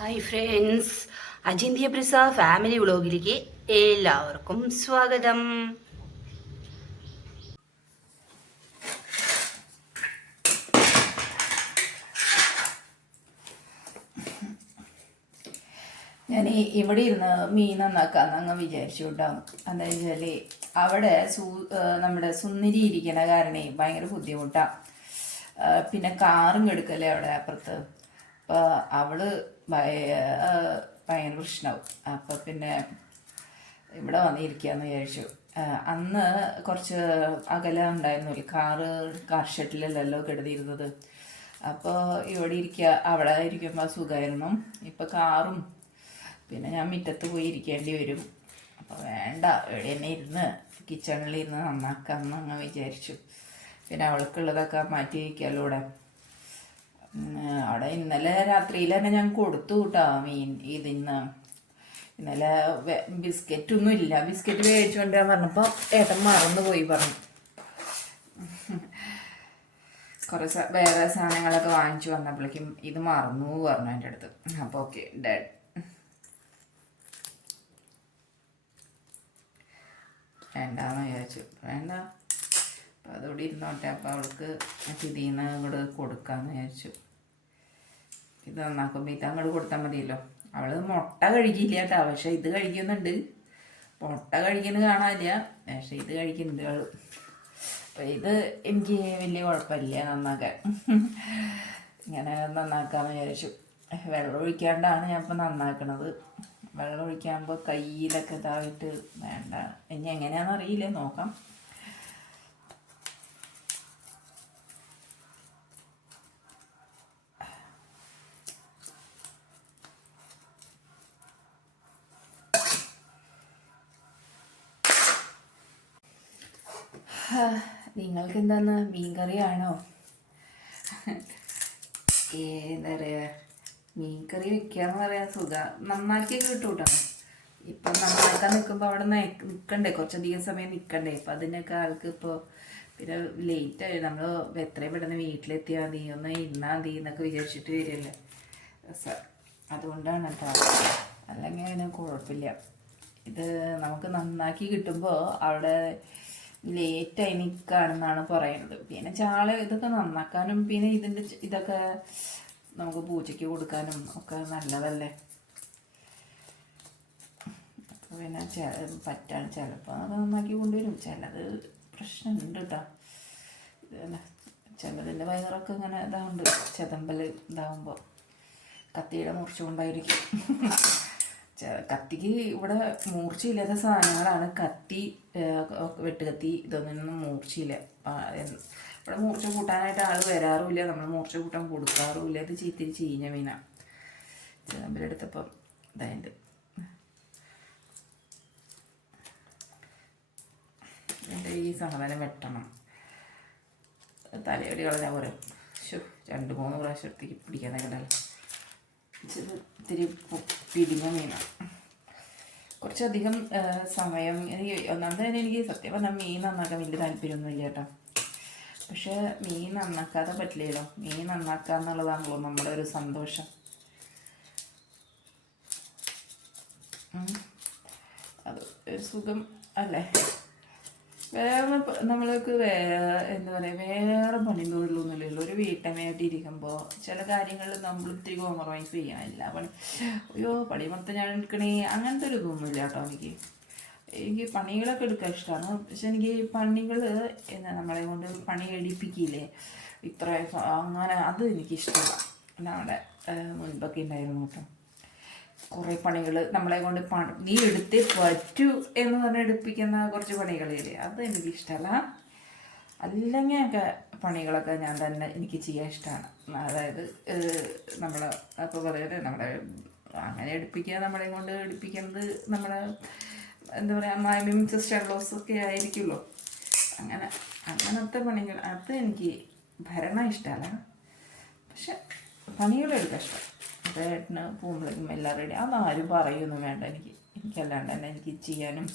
Hi friends, അജിന്ത്യ പ്രസ family വ്ളോഗിലേക്ക് എല്ലാവർക്കും സ്വാഗതം. ഞാൻ ഇവിടെ ഇരുന്ന് മീൻ നന്നാക്കാന്ന് അങ്ങ് വിചാരിച്ചു കേട്ടോ. എന്താ വെച്ചാൽ അവിടെ നമ്മുടെ സുന്ദരി ഇരിക്കണ കാരണേ ഭയങ്കര ബുദ്ധിമുട്ടാണ്. പിന്നെ കാറും കെടുക്കല്ലേ അവിടെ അപ്പുറത്ത്. അപ്പോൾ അവള് ഭയങ്കര പ്രശ്നമാവും. അപ്പം പിന്നെ ഇവിടെ വന്നിരിക്കാന്ന് വിചാരിച്ചു. അന്ന് കുറച്ച് അകലെ ഉണ്ടായിരുന്നില്ല, കാർ ഷെഡിലല്ലല്ലോ കിടന്നിരുന്നത്. അപ്പോൾ ഇവിടെ അവിടെ ഇരിക്കുമ്പോൾ സുഖമായിരുന്നു. ഇപ്പം കാറും പിന്നെ ഞാൻ മുറ്റത്ത് പോയി ഇരിക്കേണ്ടി വരും. അപ്പോൾ വേണ്ട, ഇവിടെ തന്നെ ഇരുന്ന് കിച്ചണിൽ ഇരുന്ന് നന്നാക്കാമെന്ന് അങ്ങ് വിചാരിച്ചു. പിന്നെ അവൾക്കുള്ളതൊക്കെ മാറ്റി വയ്ക്കാമല്ലോ ഇവിടെ. അവിടെ ഇന്നലെ രാത്രിയിൽ തന്നെ ഞാൻ കൊടുത്തു കേട്ടോ മീൻ. ഇന്നലെ ബിസ്ക്കറ്റൊന്നും ഇല്ല. ബിസ്ക്കറ്റ് മേടിച്ചുകൊണ്ട് ഞാൻ പറഞ്ഞപ്പോൾ ഏട്ടൻ മറന്നു പോയി പറഞ്ഞു. കുറേ വേറെ സാധനങ്ങളൊക്കെ വാങ്ങിച്ചു വന്നപ്പോഴേക്കും ഇത് മറന്നു പറഞ്ഞു എൻ്റെ അടുത്ത്. അപ്പോൾ ഓക്കെ ഡാഡ് വേണ്ടാന്ന് വിചാരിച്ചു. വേണ്ട, അപ്പം അതോടെ ഇരുന്നോട്ടെ. അപ്പം അവൾക്ക് ഇതിൽ നിന്ന് അങ്ങോട്ട് കൊടുക്കാമെന്ന് വിചാരിച്ചു. ഇത് നന്നാക്കുമ്പോൾ ഇത് അങ്ങോട്ട് കൊടുത്താൽ മതിയല്ലോ. അവൾ മുട്ട കഴിക്കില്ല കേട്ടോ, പക്ഷെ ഇത് കഴിക്കുന്നുണ്ട്. മുട്ട കഴിക്കുന്നത് കാണാനില്ല, പക്ഷെ ഇത് കഴിക്കുന്നുണ്ട് അവൾ. അപ്പം ഇത് എനിക്ക് വലിയ കുഴപ്പമില്ല നന്നാക്കാൻ. ഇങ്ങനെ നന്നാക്കാമെന്ന് വിചാരിച്ചു. വെള്ളം ഒഴിക്കാണ്ടാണ് ഞാൻ ഇപ്പം നന്നാക്കണത്. വെള്ളം ഒഴിക്കുമ്പോൾ കയ്യിലൊക്കെ ഇതായിട്ട് വേണ്ട. ഇനി എങ്ങനെയാണെന്ന് അറിയില്ല, നോക്കാം. നിങ്ങൾക്ക് എന്താന്ന് മീൻ കറിയാണോ? എന്താ പറയുക, മീൻ കറി വെക്കാന്ന് പറയാൻ സുഖം. നന്നാക്കി കിട്ടും കേട്ടോ. ഇപ്പം നന്നാക്കാൻ നിൽക്കുമ്പോൾ അവിടെ നിൽക്കണ്ടേ, കുറച്ചധികം സമയം നിൽക്കണ്ടേ. അപ്പം അതിനൊക്കെ ആൾക്ക് ഇപ്പോൾ പിന്നെ ലേറ്റായി. നമ്മൾ എത്രയും പെട്ടെന്ന് വീട്ടിലെത്തിയാൽ മതി, ഒന്ന് ഇരുന്നാൽ മതി എന്നൊക്കെ വിചാരിച്ചിട്ട് വരികയല്ലേ. അതുകൊണ്ടാണ് കേട്ടോ, അല്ലെങ്കിൽ അതിന് കുഴപ്പമില്ല. ഇത് നമുക്ക് നന്നാക്കി കിട്ടുമ്പോൾ അവിടെ ലേറ്റായി നിൽക്കുകയാണെന്നാണ് പറയുന്നത്. പിന്നെ ഇതൊക്കെ നന്നാക്കാനും പിന്നെ ഇതൊക്കെ നമുക്ക് പൂച്ചയ്ക്ക് കൊടുക്കാനും ഒക്കെ നല്ലതല്ലേ. അപ്പോൾ പിന്നെ ചിലപ്പോൾ അത് നന്നാക്കി കൊണ്ടുവരും. ചിലത് പ്രശ്നമുണ്ട് കേട്ടോ. ചിലതിൻ്റെ വയറൊക്കെ ഇങ്ങനെ ഇതാവുണ്ട്, ചെതമ്പൽ ഇതാവുമ്പോൾ കത്തിയുടെ മൂർച്ച കൊണ്ടായിരിക്കും. കത്തിക്ക് ഇവിടെ മൂർച്ചയില്ലാത്ത സാധനങ്ങളാണ്. വെട്ടുകത്തി ഇതൊന്നും മൂർച്ചയില്ല. ഇവിടെ മൂർച്ച കൂട്ടാനായിട്ട് ആൾ വരാറുമില്ല, നമ്മൾ മൂർച്ച കൂട്ടാൻ കൊടുക്കാറുമില്ല. ഇത് ചീത്തിരി ചീഞ്ഞ മീനാണ്. ചെതമ്പലെടുത്തപ്പം ഇതായിട്ട് എൻ്റെ ഈ സാധനം വെട്ടണം. തലയോടി കളഞ്ഞാൽ പോരെ. 2-3 പ്രാവശ്യത്തേക്ക് പിടിക്കാൻ കണ്ടല്ലോ. ഇത്തിരി പിടിഞ്ഞ മീനാണ്. കുറച്ചധികം സമയം ഒന്നാമത് തന്നെ എനിക്ക് സത്യം പറഞ്ഞാൽ മീൻ നന്നാക്കാൻ വലിയ താല്പര്യമൊന്നുമില്ല കേട്ടോ. പക്ഷെ മീൻ നന്നാക്കാതെ പറ്റില്ലല്ലോ. മീൻ നന്നാക്കുക എന്നുള്ളതാണല്ലോ നമ്മുടെ ഒരു സന്തോഷം. അത് ഒരു സുഖം അല്ലേ. നമ്മൾക്ക് എന്താ പറയുക, വേറെ പണിതൊഴിലൊന്നുമില്ലല്ലോ. ഒരു വീട്ടമ്മയായിട്ട് ഇരിക്കുമ്പോൾ ചില കാര്യങ്ങളിൽ നമ്മൾ ഇത്തിരി കോംപ്രമൈസ് ചെയ്യാം. എല്ലാ പണി മൊത്തം ഞാൻ എടുക്കണേ അങ്ങനത്തെ ഒരു ഇതൊന്നുമില്ല കേട്ടോ. എനിക്ക് പണികളൊക്കെ എടുക്കാൻ ഇഷ്ടമാണ്. പക്ഷെ എനിക്ക് പണികൾ നമ്മളെ കൊണ്ട് പണി കഴിപ്പിക്കില്ലേ ഇത്ര അങ്ങനെ, അത് എനിക്കിഷ്ടമല്ല. നമ്മുടെ മുൻപൊക്കെ ഉണ്ടായിരുന്നു കേട്ടോ കുറേ പണികൾ നമ്മളെ കൊണ്ട് നീ എടുത്തേ പറ്റൂ എന്ന് പറഞ്ഞ് എടുപ്പിക്കുന്ന കുറച്ച് പണികളില്ലേ, അത് എനിക്കിഷ്ടമല്ല. അല്ലെങ്കിൽ പണികളൊക്കെ ഞാൻ തന്നെ എനിക്ക് ചെയ്യാൻ ഇഷ്ടമാണ്. അതായത് നമ്മൾ അപ്പോൾ പറയുന്നത് നമ്മുടെ അങ്ങനെ എടുപ്പിക്കുക, നമ്മളെ കൊണ്ട് എടുപ്പിക്കുന്നത് നമ്മളെ എന്താ പറയുക, അമ്മായിയും സിസ്റ്റർ ലോസൊക്കെ ആയിരിക്കുമല്ലോ. അങ്ങനത്തെ പണികൾ അത് എനിക്ക് ഭരണം ഇഷ്ടമല്ല. പക്ഷെ പണികളെടുക്കാൻ ഇഷ്ടം. ഏട്ടന് പോകുമ്പോഴേക്കും എല്ലാം റെഡി. അതാരും പറയൊന്നും വേണ്ട. എനിക്കല്ലാണ്ട് തന്നെ എനിക്ക് ചെയ്യാനും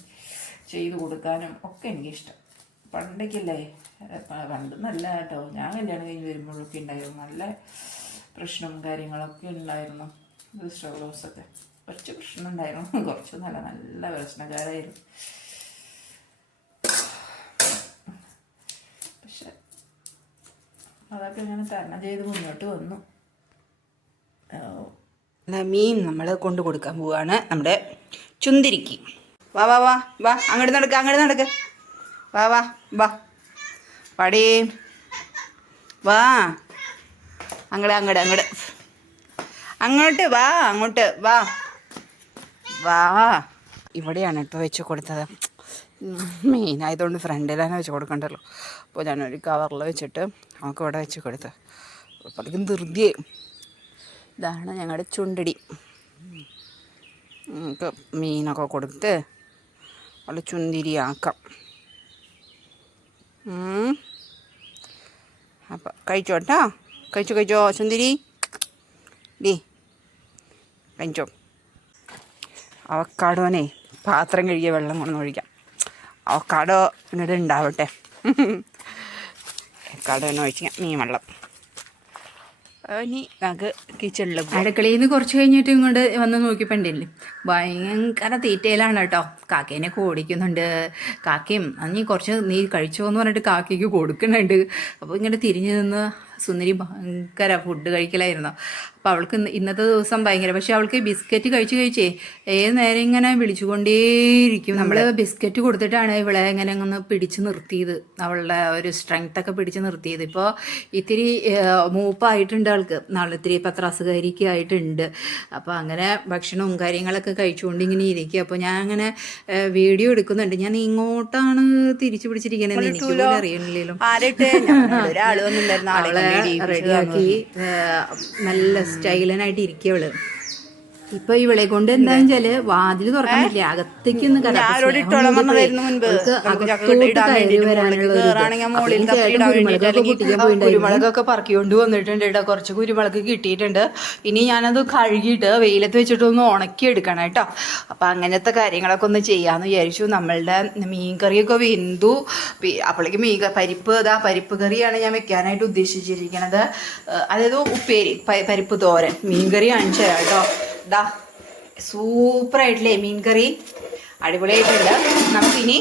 ചെയ്തു കൊടുക്കാനും ഒക്കെ എനിക്കിഷ്ടം. പണ്ടൊക്കെയല്ലേ, പണ്ട് നല്ല കേട്ടോ, ഞാൻ കല്യാണം കഴിഞ്ഞ് വരുമ്പോഴൊക്കെ ഉണ്ടായിരുന്നു നല്ല പ്രശ്നവും കാര്യങ്ങളൊക്കെ ഉണ്ടായിരുന്നു. സ്റ്റവ് ഗ്ലൗസൊക്കെ കുറച്ച് പ്രശ്നം ഉണ്ടായിരുന്നു, കുറച്ച് നല്ല പ്രശ്നക്കാരായിരുന്നു. പക്ഷെ അതൊക്കെ ഇങ്ങനെ തരണം ചെയ്ത് മുന്നോട്ട് വന്നു. മീൻ നമ്മൾ കൊണ്ടു കൊടുക്കാൻ പോവാണ് നമ്മുടെ ചുന്തിരിക്ക്. വാ വാ വാ വാ, അങ്ങോട്ട് നടക്ക് വാ വാ വാ പടേ വാ, അങ്ങോട്ട് വാ വാ. ഇവിടെയാണ് കേട്ടോ വെച്ച് കൊടുത്തത്. മെയിനായതുകൊണ്ട് ഫ്രണ്ടിലാണ് വെച്ച് കൊടുക്കണ്ടല്ലോ. അപ്പോൾ ഞാനൊരു കവറിൽ വെച്ചിട്ട് നമുക്ക് ഇവിടെ വെച്ച് കൊടുത്ത് അപ്പോഴേക്കും ധൃതിയെ. ഇതാണ് ഞങ്ങളുടെ ചുണ്ടടി. നമുക്ക് മീനൊക്കെ കൊടുത്ത് അവിടെ ചുന്തിരിയാക്കാം. അപ്പം കഴിച്ചോട്ടാ, കഴിച്ചോ ചുന്തിരി ഡീ കഴിച്ചോ. അവക്കാടോനെ പാത്രം കഴുകിയ വെള്ളം കൊണ്ടു ഒഴിക്കാം. അവക്കാടോ ഇങ്ങോട്ട് ഉണ്ടാവട്ടെ. അവക്കാടോനെ ഒഴിക്കാം മീൻ വെള്ളം. ഇനി നമുക്ക് കിച്ചണിൽ അടുക്കളയിൽ നിന്ന് കുറച്ച് കഴിഞ്ഞിട്ട് ഇങ്ങോട്ട് വന്ന് നോക്കിപ്പണ്ടില്ലേ, ഭയങ്കര തീറ്റയിലാണ് കേട്ടോ. കാക്കേനെ ഓടിക്കുന്നുണ്ട്. കാക്കയും നീ കുറച്ച് നീ കഴിച്ചോ എന്ന് പറഞ്ഞിട്ട് കാക്കയ്ക്ക് കൊടുക്കുന്നുണ്ട്. അപ്പോൾ ഇങ്ങനെ തിരിഞ്ഞു നിന്ന് സുന്ദരി ഭയങ്കര ഫുഡ് കഴിക്കലായിരുന്നു. അപ്പോൾ അവൾക്ക് ഇന്നത്തെ ദിവസം ഭയങ്കര, പക്ഷെ അവൾക്ക് ബിസ്ക്കറ്റ് കഴിച്ചേ ഏത് നേരം ഇങ്ങനെ വിളിച്ചുകൊണ്ടേയിരിക്കും. നമ്മൾ ബിസ്ക്കറ്റ് കൊടുത്തിട്ടാണ് ഇവളെ ഇങ്ങനെ ഒന്ന് പിടിച്ച് നിർത്തിയത്, അവളുടെ ഒരു സ്ട്രെങ്ത് ഒക്കെ പിടിച്ച് നിർത്തിയത്. ഇപ്പോൾ ഇത്തിരി മൂപ്പായിട്ടുണ്ട് ആൾക്ക്, നാളെ ഇത്തിരി പത്രാസുകാരിക്ക് ആയിട്ടുണ്ട്. അപ്പോൾ അങ്ങനെ ഭക്ഷണവും കാര്യങ്ങളൊക്കെ കഴിച്ചുകൊണ്ട് ഇങ്ങനെ ഇരിക്കുക. അപ്പോൾ ഞാൻ അങ്ങനെ വീഡിയോ എടുക്കുന്നുണ്ട്. ഞാൻ ഇങ്ങോട്ടാണ് തിരിച്ചു പിടിച്ചിരിക്കുന്നത്, എനിക്ക് പോലും അറിയണില്ലല്ലോ. അവളെ റെഡിയാക്കി നല്ല സ്റ്റൈലനായിട്ട് ഇരിക്കവള്. ഇപ്പൊ ഇവളെ കൊണ്ട് എന്താന്ന് വെച്ചാല് വാതില് തുറക്കാൻ പറ്റില്ല, അകത്തേക്കൊന്ന് കുരുമുളകൊക്കെ പറക്കിക്കൊണ്ട് വന്നിട്ടുണ്ട് കേട്ടോ. കുറച്ച് കുരുമുളക് കിട്ടിയിട്ടുണ്ട്. ഇനി ഞാനത് കഴുകിയിട്ട് വെയിലത്ത് വെച്ചിട്ടൊന്ന് ഉണക്കി എടുക്കണം കേട്ടോ. അപ്പൊ അങ്ങനത്തെ കാര്യങ്ങളൊക്കെ ഒന്ന് ചെയ്യാന്ന് വിചാരിച്ചു. നമ്മളുടെ മീൻകറിയൊക്കെ വെന്തു. അപ്പോഴേക്ക് പരിപ്പ് കറിയാണ് ഞാൻ വെക്കാനായിട്ട് ഉദ്ദേശിച്ചിരിക്കണത്. അതായത് ഉപ്പേരി, പരിപ്പ് തോരൻ. മീൻകറി കാണിച്ചു തരാം കേട്ടോ. ദാ സൂപ്പറായിട്ടില്ലേ മീൻ കറി, അടിപൊളിയായിട്ടുണ്ട്. നമുക്കിനി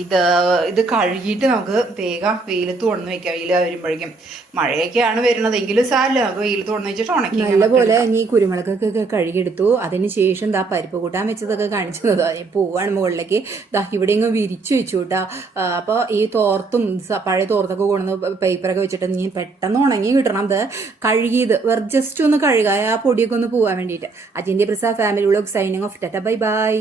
ഇത് കഴുകിയിട്ട് നമുക്ക് വേഗം വെയിലത്ത് കൊണ്ടു വെക്കാം. വെയിൽ വരുമ്പോഴേക്കും മഴയൊക്കെയാണ് വരുന്നത്, എങ്കിലും സാരമില്ല, നമുക്ക് വെയിലത്ത് കൊണ്ടു വെച്ചിട്ട് ഉണക്കി നല്ലപോലെ. ഈ കുരുമുളകൊക്കെ കഴുകിയെടുത്തു. അതിന് ശേഷം ദാ പരിപ്പ് കൂട്ടാൻ വെച്ചതൊക്കെ കാണിച്ചത് പോവാണ് മുകളിലേക്ക്. ദാ ഇവിടെ ഇങ്ങ് വിരിച്ചു വെച്ചു കേട്ടോ. അപ്പോൾ ഈ തോർത്തും പഴയ തോർത്തൊക്കെ കൊണ്ടുവന്ന് പേപ്പറൊക്കെ വെച്ചിട്ട് നീ പെട്ടെന്ന് ഉണങ്ങി കിട്ടണം. അത് കഴുകിയത് ജസ്റ്റ് ഒന്ന് കഴുകുക, ആ പൊടിയൊക്കെ ഒന്ന് പോകാൻ വേണ്ടിയിട്ട്. അജിന്റെ Prasad family vlog signing off. Tata bye by.